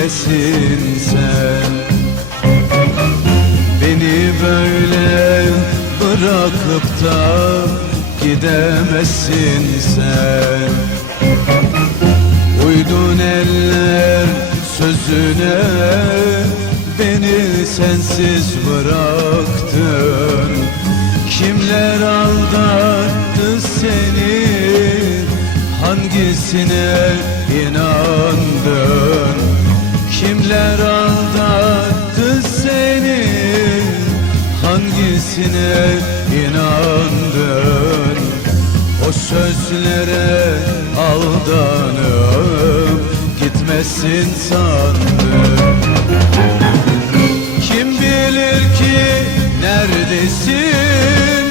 kiminlesin sen? Beni böyle bırakıp da gidemezsin sen. Uydun eller sözüne Beni sensiz bıraktın. Kimler aldattı seni? Hangisine Hangisine inandın O sözlere aldanıp Gitmesin sandım. Kim bilir ki neredesin?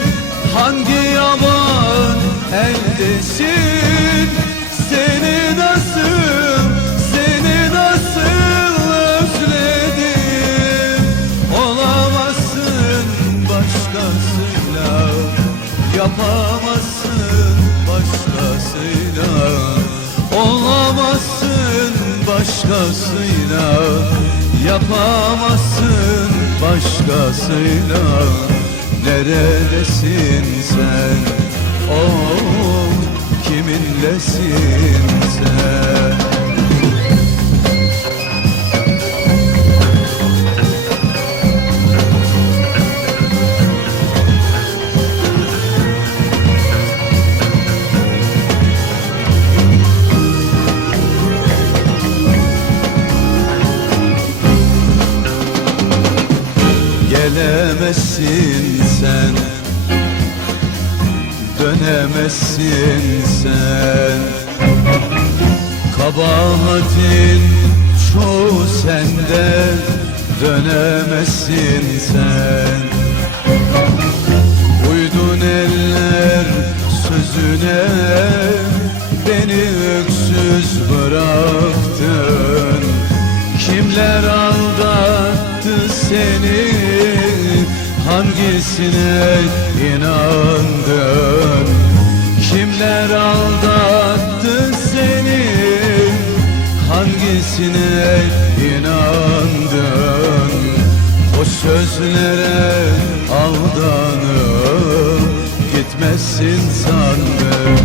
Hangi yaman eldesin Yapamazsın başkasıyla Olamazsın başkasıyla Yapamazsın başkasıyla Neredesin sen? Oh, kiminlesin sen? Gelemezsin sen. Dönemezsin sen. Kabahatin çoğu sende. Dönemezsin sen. Uydun eller sözüne. Beni öksüz bıraktın. Kimler aldattı seni Hangisine inandın. Kimler aldattı seni? Hangisine inandın? O sözlere aldanıp Gitmezsin sandım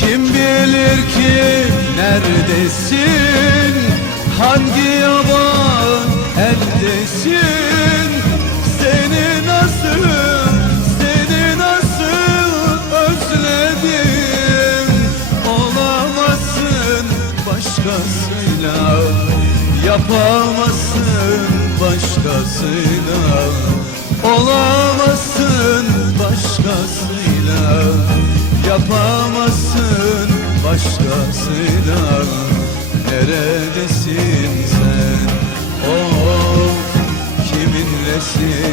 kim bilir ki neredesin? Hangi yaban eldesin Yapamazsın başkasıyla. Olamazsın başkasıyla. Yapamazsın başkasıyla. Neredesin sen? Oh kiminlesin